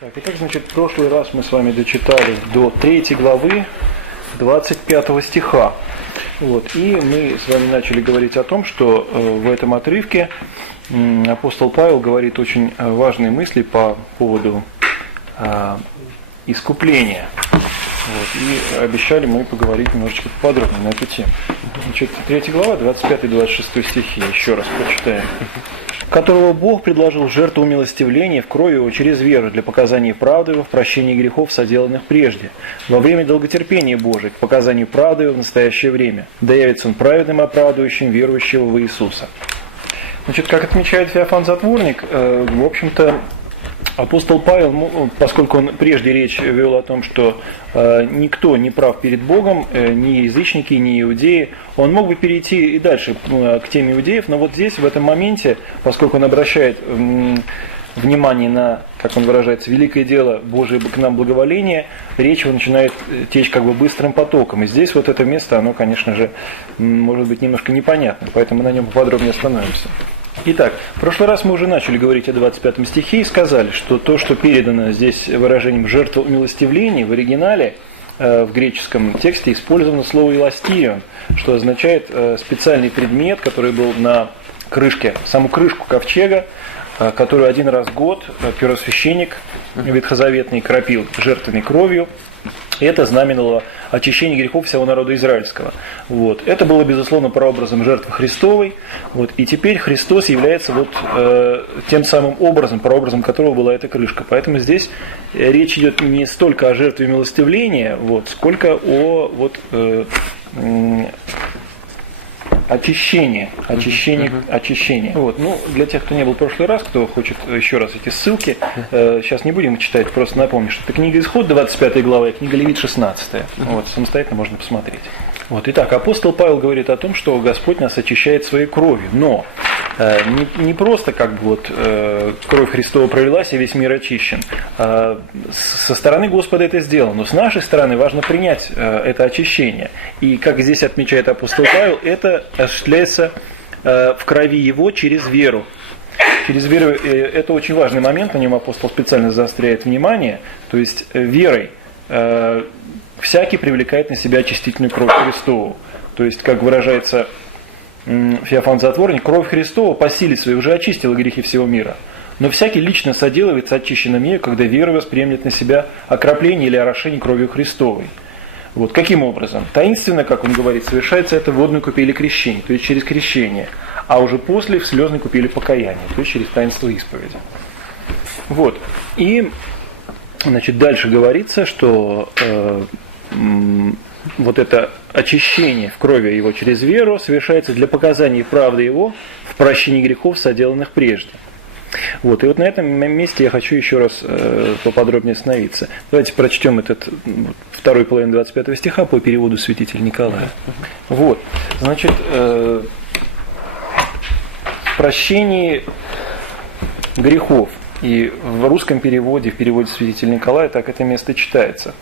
Итак, значит, в прошлый раз мы с вами дочитали до 3 главы 25 стиха. И мы с вами начали говорить о том, что в этом отрывке апостол Павел говорит очень важные мысли по поводу искупления. И обещали мы поговорить немножечко подробнее на эту тему. Значит, 3 глава, 25-26 стихи, еще раз прочитаем. «Которого Бог предложил жертву умилостивления в крови его через веру для показания правды его в прощении грехов, соделанных прежде, во время долготерпения Божия, к показанию правды его в настоящее время. Да явится он праведным, оправдывающим верующего в Иисуса». Значит, как отмечает Феофан Затворник, в общем-то, апостол Павел, поскольку он прежде речь вел о том, что никто не прав перед Богом, ни язычники, ни иудеи, он мог бы перейти и дальше к теме иудеев, но вот здесь, в этом моменте, поскольку он обращает внимание на, как он выражается, великое дело Божие к нам благоволение, речь его начинает течь как бы быстрым потоком. И здесь вот это место, оно, конечно же, может быть немножко непонятно, поэтому на нем поподробнее остановимся. Итак, в прошлый раз мы уже начали говорить о 25 стихе и сказали, что то, что передано здесь выражением «жертва умилостивления» в оригинале, в греческом тексте использовано слово «иластирион», что означает специальный предмет, который был на крышке, саму крышку ковчега, которую один раз в год первосвященник ветхозаветный кропил жертвенной кровью. И это знаменовало очищение грехов всего народа израильского. Это было, безусловно, прообразом жертвы Христовой. И теперь Христос является тем самым образом, прообразом которого была эта крышка. Поэтому здесь речь идет не столько о жертве милостивления, сколько о очищение. Для тех, кто не был в прошлый раз, кто хочет еще раз эти ссылки, сейчас не будем читать, просто напомню, что это книга Исход, 25 глава, и книга Левит, 16. Самостоятельно можно посмотреть. Итак, апостол Павел говорит о том, что Господь нас очищает своей кровью, но не просто кровь Христова пролилась и весь мир очищен. Со стороны Господа это сделано, но с нашей стороны важно принять это очищение. И, как здесь отмечает апостол Павел, это осуществляется в крови Его через веру. Через веру это очень важный момент, на нем апостол специально заостряет внимание, то есть верой всякий привлекает на себя очистительную кровь Христову. То есть, как выражается Феофан Затворник, кровь Христова по силе своей уже очистила грехи всего мира. Но всякий лично соделывается очищенным ею, когда вера восприемлет на себя окропление или орошение кровью Христовой. Каким образом? Таинственно, как он говорит, совершается это в водной купели крещения, то есть через крещение, а уже после в слезной купели покаяния, то есть через таинство исповеди. И дальше говорится, что это очищение в крови его через веру совершается для показания правды его в прощении грехов, соделанных прежде. И на этом месте я хочу еще раз поподробнее остановиться. Давайте прочтем вторую половину 25 стиха по переводу святителя Николая. В прощении грехов. И в русском переводе, в переводе святителя Николая, так это место читается.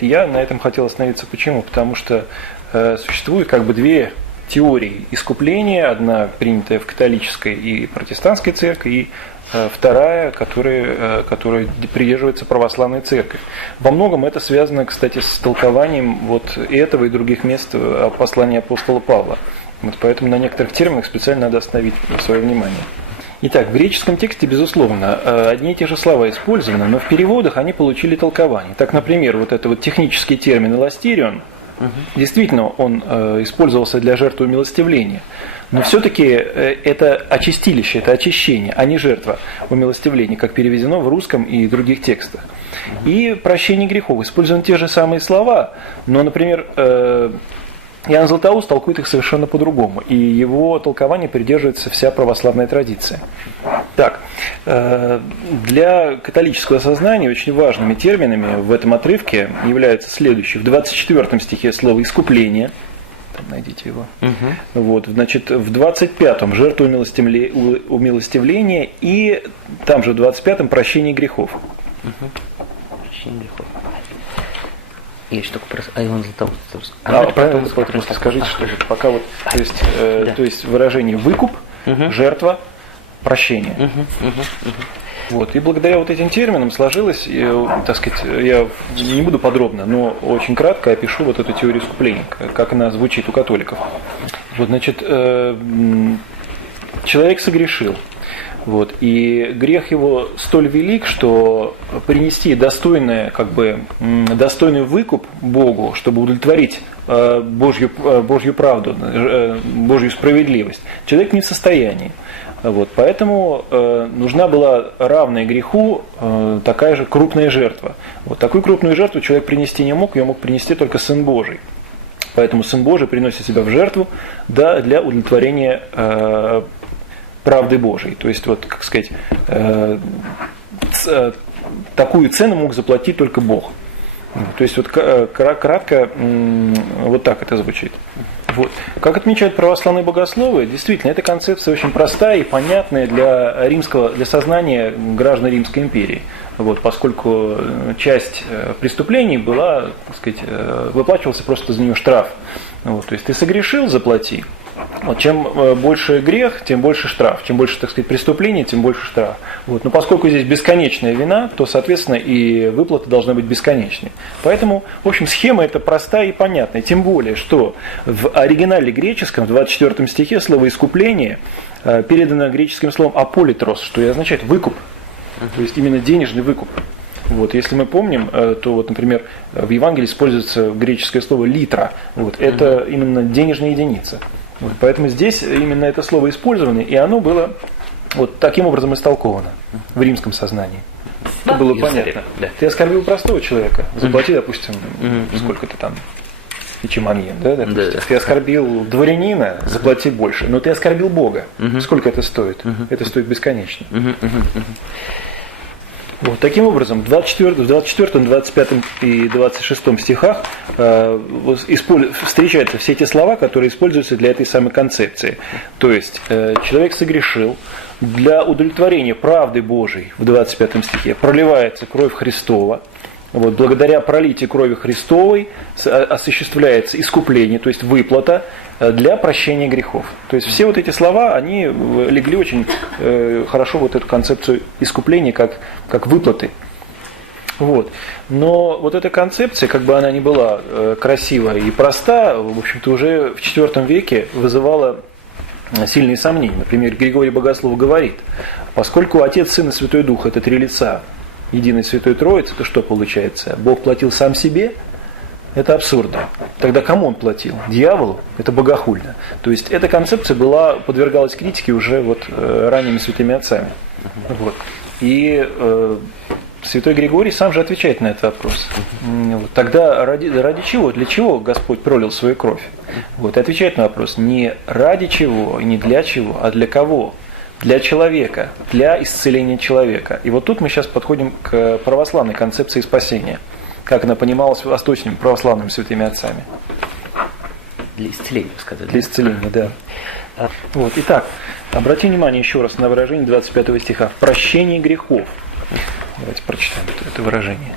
Я на этом хотел остановиться. Почему? Потому что существует две теории искупления. Одна принятая в католической и протестантской церкви, и вторая, которая придерживается православной церковь. Во многом это связано, кстати, с толкованием этого и других мест послания апостола Павла. Поэтому на некоторых терминах специально надо остановить свое внимание. Итак, в греческом тексте, безусловно, одни и те же слова использованы, но в переводах они получили толкование. Так, например, технический термин «иластирион», действительно, он использовался для жертвы умилостивления, но все-таки это очистилище, это очищение, а не жертва умилостивления, как переведено в русском и других текстах. И прощение грехов. Используют те же самые слова, но, например, Иоанн Златоуст толкует их совершенно по-другому, и его толкование придерживается вся православная традиция. Так, для католического сознания очень важными терминами в этом отрывке являются следующие. В 24 стихе слово «искупление», там найдите его, в 25-м жертва умилостивления, и там же в 25-м прощение грехов. Прощение грехов. Я еще только про Иоанн Златоуст. Правильно, скажите, что пока то есть выражение «выкуп», «жертва», «прощение». Вот. И благодаря вот этим терминам сложилось, так сказать, я не буду подробно, но очень кратко опишу вот эту теорию искупления, как она звучит у католиков. Вот, значит, человек согрешил. Вот, и грех его столь велик, что принести достойный выкуп Богу, чтобы удовлетворить Божью правду, Божью справедливость, человек не в состоянии. Вот, поэтому нужна была равная греху такая же крупная жертва. Вот такую крупную жертву человек принести не мог, ее мог принести только Сын Божий. Поэтому Сын Божий приносит себя в жертву, да, для удовлетворения правды Божией. То есть, вот, как сказать, такую цену мог заплатить только Бог. То есть, вот кратко, вот так это звучит. Вот. Как отмечают православные богословы, действительно, эта концепция очень простая и понятная для сознания граждан Римской империи. Вот, поскольку часть преступлений была, так сказать, выплачивался просто за нее штраф. Вот, то есть ты согрешил, заплати. Вот, чем больше грех, тем больше штраф. Чем больше, так сказать, преступлений, тем больше штраф. Вот, но поскольку здесь бесконечная вина, то, соответственно, и выплаты должны быть бесконечные. Поэтому, в общем, схема эта простая и понятная. Тем более, что в оригинале греческом, в 24 стихе, слово «искупление» передано греческим словом «аполитрос», что и означает «выкуп». То есть именно денежный выкуп. Вот, если мы помним, то, вот, например, в Евангелии используется греческое слово «литра». Вот, это именно денежная единица. Вот, поэтому здесь именно это слово использовано, и оно было вот таким образом истолковано в римском сознании. Чтобы было понятно. Да. Ты оскорбил простого человека, заплати, допустим, сколько-то там ячеманьен, да, допустим. Ты оскорбил дворянина, заплати больше, но ты оскорбил Бога. Сколько это стоит? Это стоит бесконечно. Вот, таким образом, в 24, 25 и 26 стихах встречаются все те слова, которые используются для этой самой концепции. То есть, человек согрешил, для удовлетворения правды Божией в 25 стихе проливается кровь Христова. Вот, благодаря пролитию крови Христовой осуществляется искупление, то есть выплата для прощения грехов. То есть все вот эти слова, они легли очень хорошо вот эту концепцию искупления как выплаты. Вот. Но вот эта концепция, как бы она ни была красивая и проста, в общем-то уже в IV веке вызывала сильные сомнения. Например, Григорий Богослов говорит, поскольку Отец, Сын и Святой Дух – это три лица единой Святой Троицы, то что получается? Бог платил сам себе? Это абсурдно. Тогда кому он платил? Дьяволу? Это богохульно. То есть эта концепция подвергалась критике уже вот ранними святыми отцами. Вот. И святой Григорий сам же отвечает на этот вопрос. Вот. Тогда ради чего, для чего Господь пролил свою кровь? Вот. И отвечает на вопрос не ради чего, не для чего, а для кого? Для человека, для исцеления человека. И вот тут мы сейчас подходим к православной концепции спасения, как она понималась восточными православными святыми отцами. Для исцеления, сказать. Для исцеления, да. Вот. Итак, обратим внимание еще раз на выражение 25 стиха. «Прощение грехов». Давайте прочитаем это выражение.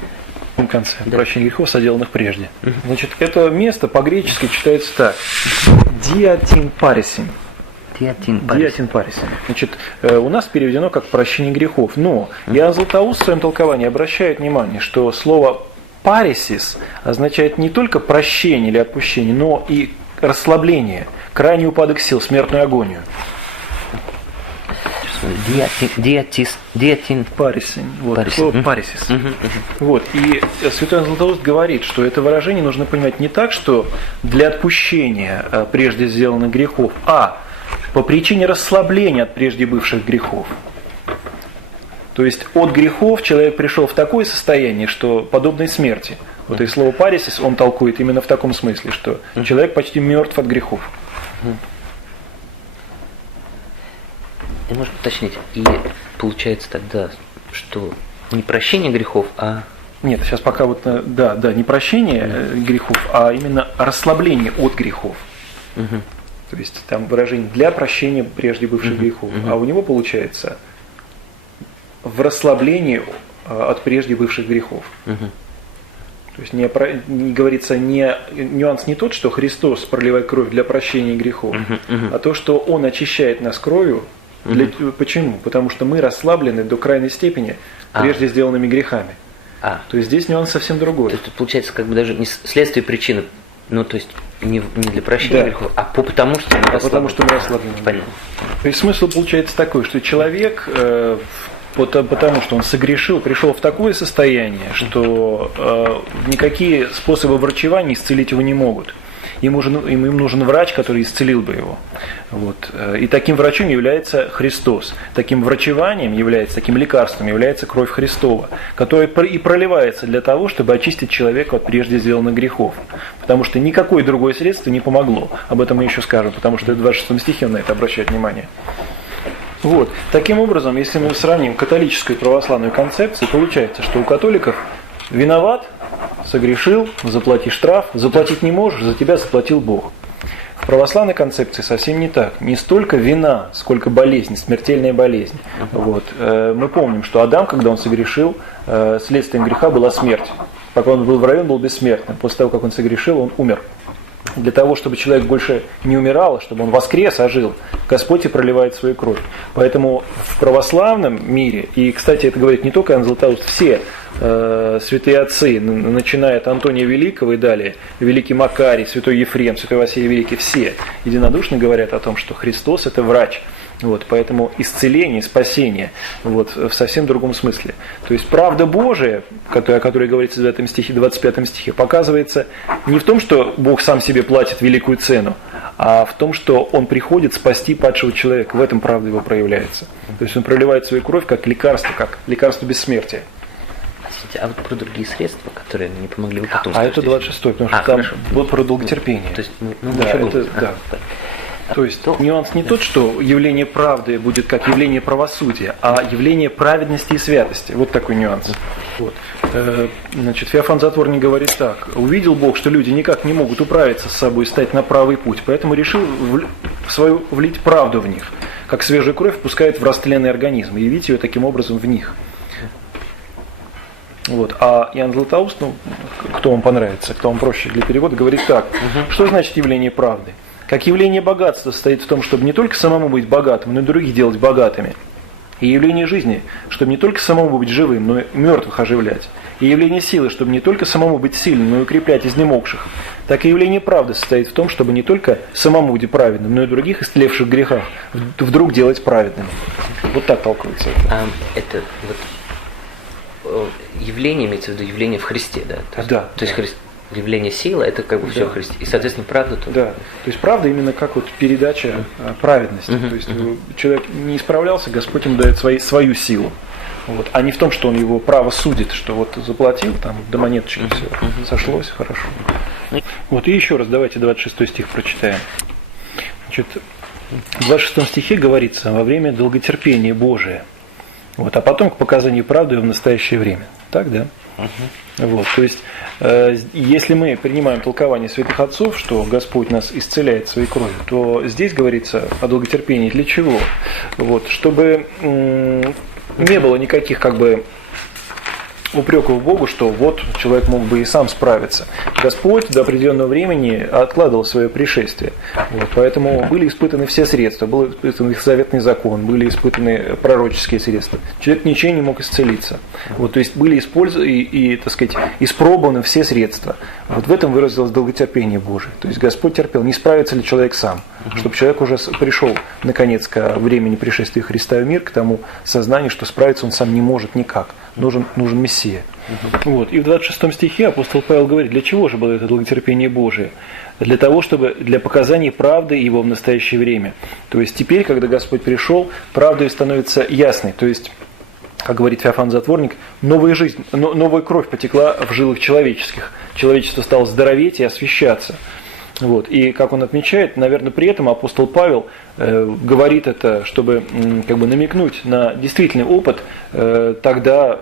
В конце. «Прощение грехов, соделанных прежде». Значит, это место по-гречески читается так. «Диатин парисин». Диатин парисин. Значит, у нас переведено как «прощение грехов». Но Иоанн Златоуст в своем толковании обращает внимание, что слово «парисис» означает не только прощение или отпущение, но и расслабление, крайний упадок сил, смертную агонию. Диатин парисин. Вот, слово парисис. Вот. И святой Златоуст говорит, что это выражение нужно понимать не так, что для отпущения прежде сделанных грехов, а по причине расслабления от прежде бывших грехов. То есть от грехов человек пришел в такое состояние, что подобной смерти. Вот и слово «парисис» он толкует именно в таком смысле, что человек почти мертв от грехов. И можно уточнить, и получается тогда, что не прощение грехов, а... Нет, сейчас пока вот, да, не прощение грехов, а именно расслабление от грехов. То есть там выражение «для прощения прежде бывших грехов», а у него получается в расслаблении от прежде бывших грехов. То есть не говорится, нюанс не тот, что Христос проливает кровь для прощения грехов, а то, что Он очищает нас кровью Почему? Потому что мы расслаблены до крайней степени прежде сделанными грехами. То есть здесь нюанс совсем другой. То есть получается как бы даже не следствие причины, ну то есть не для прощения грехов, а потому что мы расслаблены. Потому что мы расслаблены. Понятно. То есть смысл получается такой, что человек, потому что он согрешил, пришел в такое состояние, что никакие способы врачевания исцелить его не могут. Им нужен врач, который исцелил бы его. Вот. И таким врачом является Христос. Таким врачеванием является, таким лекарством является кровь Христова, которая и проливается для того, чтобы очистить человека от прежде сделанных грехов. Потому что никакое другое средство не помогло. Об этом мы еще скажем, потому что в 26 стихе он на это обращает внимание. Вот. Таким образом, если мы сравним католическую и православную концепцию, получается, что у католиков виноват, согрешил, заплати штраф, заплатить не можешь, за тебя заплатил Бог. В православной концепции совсем не так. Не столько вина, сколько болезнь, смертельная болезнь. Вот. Мы помним, что Адам, когда он согрешил, следствием греха была смерть. Пока он был в раю, он был бессмертным. После того, как он согрешил, он умер. Для того, чтобы человек больше не умирал, чтобы он воскрес, ожил, Господь и проливает свою кровь. Поэтому в православном мире, и, кстати, это говорит не только Иоанн Златоуст, все святые отцы, начиная от Антония Великого и далее, Великий Макарий, Святой Ефрем, Святой Василий Великий, все единодушно говорят о том, что Христос – это врач. Вот, поэтому исцеление, спасение вот, в совсем другом смысле. То есть правда Божия, о которой говорится в 9 стихе, 25 стихе, показывается не в том, что Бог сам себе платит великую цену, а в том, что Он приходит спасти падшего человека. В этом правда его проявляется. То есть Он проливает свою кровь как лекарство бессмертия. А вот про другие средства, которые не помогли бы потом. Это 26-й, потому что там было про долготерпение. То есть, То есть нюанс не тот, что явление правды будет как явление правосудия, а явление праведности и святости. Вот такой нюанс. Вот. Значит, Феофан Затворник говорит так. Увидел Бог, что люди никак не могут управиться с собой, стать на правый путь, поэтому решил влить правду в них, как свежую кровь впускает в растленный организм, и явить ее таким образом в них. Вот. А Иоанн Златоуст, кто вам понравится, кто вам проще для перевода, говорит так. Что значит явление правды? Как явление богатства состоит в том, чтобы не только самому быть богатым, но и других делать богатыми. И явление жизни, чтобы не только самому быть живым, но и мертвых оживлять. И явление силы, чтобы не только самому быть сильным, но и укреплять изнемогших. Так и явление правды состоит в том, чтобы не только самому быть праведным, но и других, истлевших в грехах, вдруг делать праведными. Вот так толкуется это. Это вот явление, имеется в виду явление в Христе, да? То есть явление силы, это как бы все в Христе. И, соответственно, правда тоже. Да. То есть правда именно как вот передача праведности. То есть человек не исправлялся, Господь ему дает свою силу. Вот. А не в том, что он его право судит, что вот заплатил, там до монеточки все сошлось, хорошо. Вот и еще раз давайте 26 стих прочитаем. Значит, в 26 стихе говорится во время долготерпения Божия. Вот, а потом к показанию правды в настоящее время. Так, да? Вот, то есть, если мы принимаем толкование святых отцов, что Господь нас исцеляет своей кровью, то здесь говорится о долготерпении для чего? Вот, чтобы не было никаких как бы упреков Богу, что вот человек мог бы и сам справиться. Господь до определенного времени откладывал свое пришествие. Вот, поэтому были испытаны все средства. Был испытан их заветный закон, были испытаны пророческие средства. Человек ничем не мог исцелиться. Вот, то есть были испробованы все средства. Вот в этом выразилось долготерпение Божие. То есть Господь терпел, не справится ли человек сам. Чтобы человек уже пришел, наконец, к времени пришествия Христа в мир, к тому сознанию, что справиться он сам не может никак. Нужен Мессия. Вот. И в 26 стихе апостол Павел говорит, для чего же было это долготерпение Божие? Для того, чтобы для показания правды его в настоящее время. То есть теперь, когда Господь пришел, правда становится ясной. То есть, как говорит Феофан Затворник, новая жизнь, новая кровь потекла в жилах человеческих. Человечество стало здороветь и освящаться. Вот. И, как он отмечает, наверное, при этом апостол Павел говорит это, чтобы как бы намекнуть на действительный опыт тогда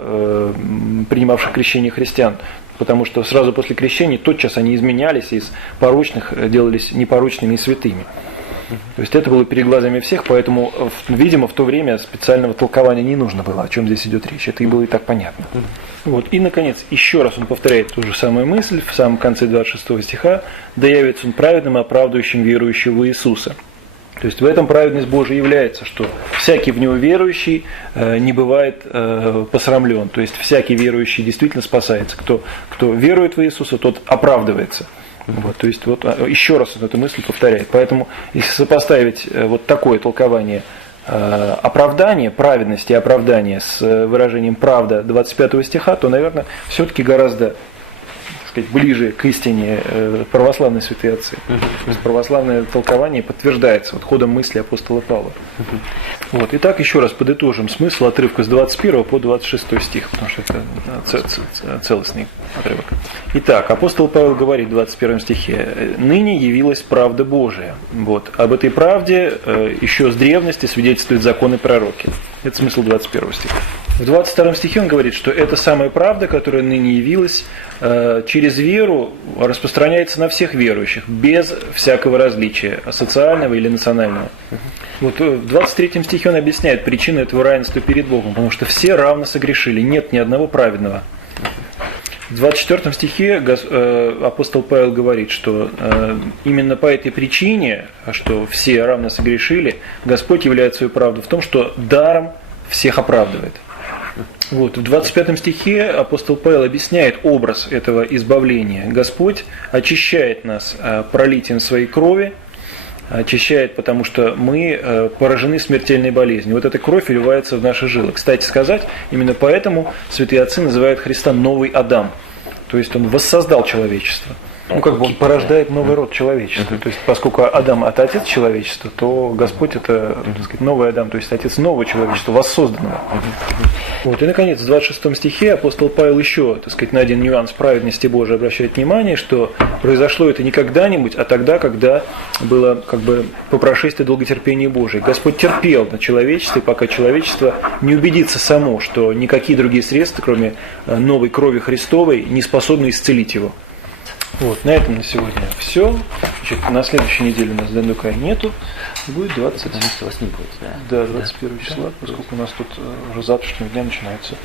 принимавших крещение христиан. Потому что сразу после крещения тотчас они изменялись, из порочных делались непорочными и святыми. То есть это было перед глазами всех, поэтому, видимо, в то время специального толкования не нужно было, о чем здесь идет речь. Это и было и так понятно. Вот. И, наконец, еще раз он повторяет ту же самую мысль в самом конце 26 стиха. «Да явится он праведным и оправдывающим верующего в Иисуса». То есть в этом праведность Божия является, что всякий в Него верующий не бывает посрамлен. То есть всякий верующий действительно спасается. Кто верует в Иисуса, тот оправдывается. Вот, то есть вот еще раз эту мысль повторяет. Поэтому если сопоставить вот такое толкование оправдания, праведности и оправдания с выражением «правда» 25 стиха, то, наверное, все-таки гораздо ближе к истине православной святой отцы. То есть православное толкование подтверждается вот ходом мысли апостола Павла. Вот. Итак, еще раз подытожим смысл отрывка с 21 по 26 стих, потому что это целостный отрывок. Итак, апостол Павел говорит в 21 стихе: «Ныне явилась правда Божия». Вот. Об этой правде еще с древности свидетельствуют законы и пророки. Это смысл 21 стиха. В 22 стихе он говорит, что эта самая правда, которая ныне явилась, через веру распространяется на всех верующих, без всякого различия, социального или национального. Вот в 23 стихе он объясняет причину этого равенства перед Богом, потому что все равно согрешили, нет ни одного праведного. В 24 стихе апостол Павел говорит, что именно по этой причине, что все равно согрешили, Господь являет свою правду в том, что даром всех оправдывает. Вот, в 25 стихе апостол Павел объясняет образ этого избавления. Господь очищает нас пролитием своей крови, очищает, потому что мы поражены смертельной болезнью. Вот эта кровь вливается в наши жилы. Кстати сказать, именно поэтому святые отцы называют Христа новый Адам. То есть он воссоздал человечество. Ну, как бы он порождает новый род человечества. То есть, поскольку Адам – это отец человечества, то Господь – это, так сказать, новый Адам, то есть отец нового человечества, воссозданного. Вот. И, наконец, в 26 стихе апостол Павел еще, так сказать, на один нюанс праведности Божией обращает внимание, что произошло это не когда-нибудь, а тогда, когда было как бы по прошествии долготерпения Божия. Господь терпел на человечестве, пока человечество не убедится само, что никакие другие средства, кроме новой крови Христовой, не способны исцелить его. Вот, на этом на сегодня все. Значит, на следующей неделе у нас ДНК нету. Будет 20. Что вас не будет, да? Да, 21 числа, поскольку у нас тут уже с завтрашнего дня начинается.